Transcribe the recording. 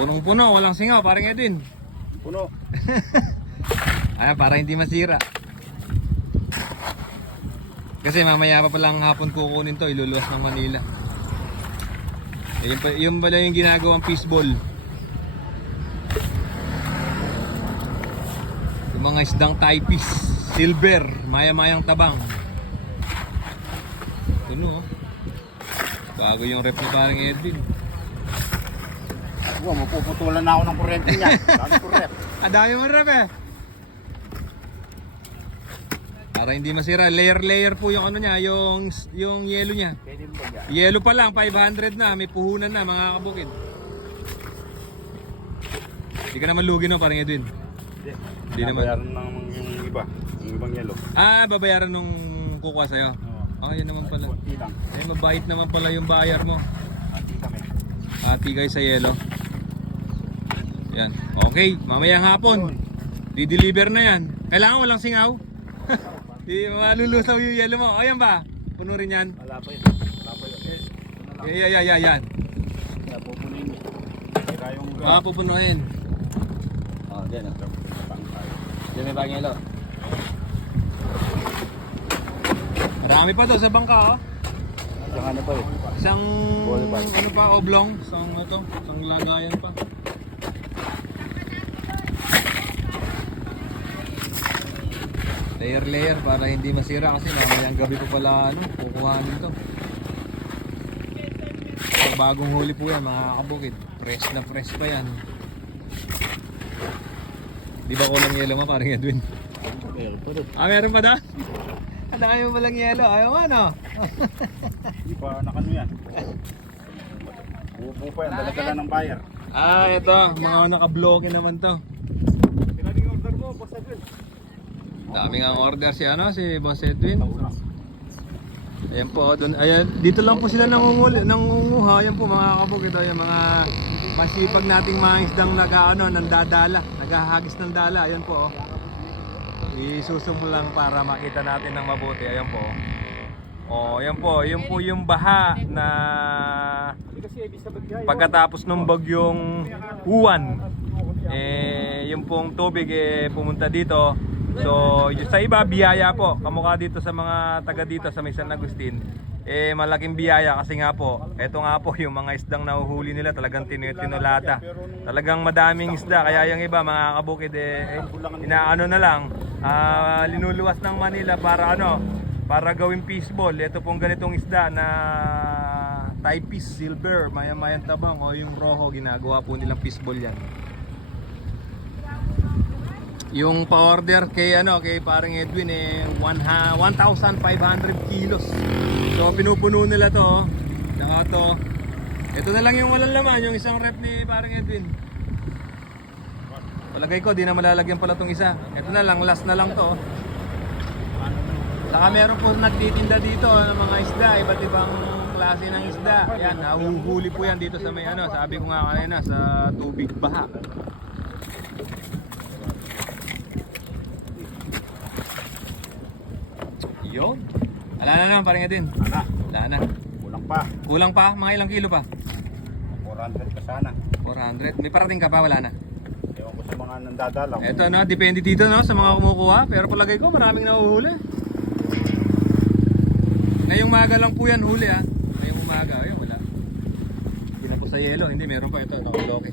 Punong-puno, walang singaw, parang Edwin. Puno. Ay, para hindi masira. Kasi mamaya pa palang hapon kukunin to, iluluwas ng Manila. Yung pala yung ginagawang fishball. Yung mga isdang typis, silver, maya-mayang tabang. Ito no, bago yung rep ni parang Edwin. Wow, mapuputulan na ako ng kuryente niya. Dami ko rep. Dami mo rep eh. Para hindi masira, layer po yung ano niya, yung yelo niya. Pwede mo ba yan? Yelo pa lang, 500 na, may puhunan na mga kabukid. Hindi ka naman lugi no, parang Edwin. Hindi naman. Bayaran ng yung iba, yung ibang yelo. Babayaran nung kukuha sa'yo. Yan naman pala. Kunti lang. Mabait naman pala yung bayar mo. Ati kami. Ati kayo sa yelo. Yan. Okay, mamayang hapon. Di-deliver na yan. Kailangan walang singaw. Di malulusaw yung yelo mo. Ayan ba? Puno rin yan. Wala pa yun. Wala pa yun. Yan. Kaya pupunin niya. Kaya yung... Pupunuin. Diyan o. Diyan may bagong yelo. Marami pa daw sa bangka Isang ano pa eh. Isang Ballpark. ano pa, oblong. Isang lagayan pa. Layer para hindi masira kasi mamayang gabi pa pala kukuhanin to. So, bagong huli po yan mga kabukid. Fresh na fresh pa yan. Di ba kulang yelo mo parang Edwin? Meron pa rin. Meron pa daw? Dami mo palang yelo. Ayaw mo ano? Hindi pa nakano yan. Buo pa yan. Dala-dala ng buyer. Ito. Mga naka-bloke naman to. Pinaling order mo, Boss Edwin. Daming ang order si Boss Edwin. Ayan po, dito lang po sila nangunguha. Ayan po mga kabukid, yung mga masipag nating mga isdang naghahagis ng dala. Ayan po. Isusum lang para makita natin ng mabuti. Ayan po. Ayan po, yun po yung baha na pagkatapos ng bagyong Uwan. Yung pong tubig pumunta dito. So, sa iba biyaya po, kamukha dito sa mga taga dito sa may San Agustin, malaking biyaya kasi nga po, eto nga po yung mga isdang nahuhuli nila talagang tinulata. Talagang madaming isda, kaya yung iba mga kabukid inaano na lang, linuluwas ng Manila para gawing fishball. Ito pong ganitong isda na typis, silver, maya-mayang tabang o yung rojo, ginagawa po nilang fishball yan. Yung pa-order kay parang Edwin 1,500 kilos. So pinupuno nila to. Saka to. Ito na lang yung walang laman, yung isang rep ni parang Edwin. Palagay ko di na malalagyan pala tong isa. Ito na lang, last na lang to. Saka meron po nagtitinda dito ng mga isda, iba't ibang klase ng isda. Yan, nahuhuli po yan dito sa may sabi ko nga kanina, sa tubig baha. Yun. Wala na naman parang Edwin. Wala na. Kulang pa. Kulang pa? Mga ilang kilo pa? 400 ka sana. 400. May parating ka pa? Wala na. Ewan ko sa mga nandadalaw. Ito depende dito sa mga kumukuha. Pero palagay ko maraming nahuhuli. Ngayong umaga lang po yan huli Ngayong umaga. Ayun, wala. Hindi na po sa yelo. Hindi, meron pa ito. Nakaloke.